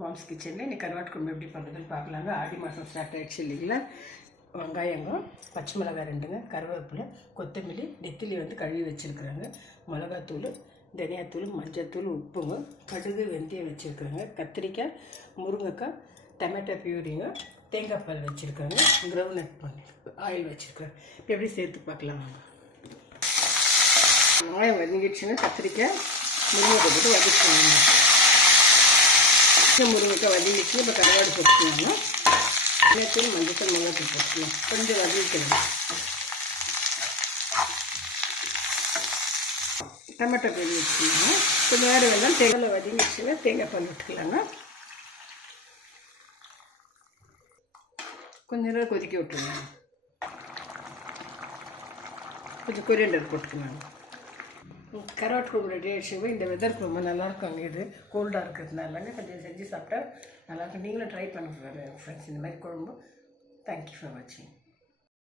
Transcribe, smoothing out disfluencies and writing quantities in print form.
Moms கிச்சனில் இன்னைக்கு கருவாட்டு குழம்பு எப்படி பண்ணுறதுன்னு பார்க்கலாங்க. ஆடி மாதம் ஸ்டார்ட் ஆகிடுச்சு இல்லைங்களா. வெங்காயங்க, பச்சை மிளகாய் 2ங்க, கருவேப்பிலை, கொத்தமல்லி, நெத்திலி கழுவி வச்சுருக்குறாங்க, மிளகாத்தூள், தனியாத்தூள், மஞ்சத்தூள், உப்புங்க, கடுகு, வெந்தயம் வச்சுருக்குறாங்க, கத்திரிக்காய், முருங்கைக்காய், டொமேட்டோ பியூரிங்க, தேங்காய் பால் வச்சுருக்காங்க, கிரவுண்ட் பண்ணி ஆயில் வச்சுருக்காங்க. இப்போ எப்படி சேர்த்து பார்க்கலாம். வெங்காயம் வதங்கிடுச்சுங்க. கத்திரிக்காய், முருங்கைக்காய் போட்டு வதக்கிக்கோங்க. முருங்கைக்காய் வதங்கிடுச்சு. இப்போ கருவாடு போட்டுக்கோங்க. தனியாத்தூள், மஞ்சத்தூள், மிளகாத்தூள் போட்டுக்கலாம். கொஞ்சம் வதக்கிக்கணும். டொமேட்டோ கழுவி வச்சுக்கோங்க. கொஞ்சம் நேரம் வேணாலும் தேங்காய் வதங்கிடுச்சுன்னா தேங்காய் பால் விட்டுக்கலாங்க. கொஞ்ச நேரம் கொதிக்க விட்டுருங்க. கொஞ்சம் கொரியண்டர் போட்டுக்கலாங்க. கருவாட்டு குழம்பு ரெடி ஆகிடுச்சுங்க. இந்த வெதருக்கு ரொம்ப நல்லாயிருக்கும். இது கோல்டாக இருக்கிறதுனாலங்க கொஞ்சம் செஞ்சு சாப்பிட்டா நல்லாயிருக்கும். நீங்களும் ட்ரை பண்ணுங்க ஃப்ரெண்ட்ஸ் இந்த மாதிரி குழம்பு. தேங்க்யூ ஃபார் வாட்சிங்.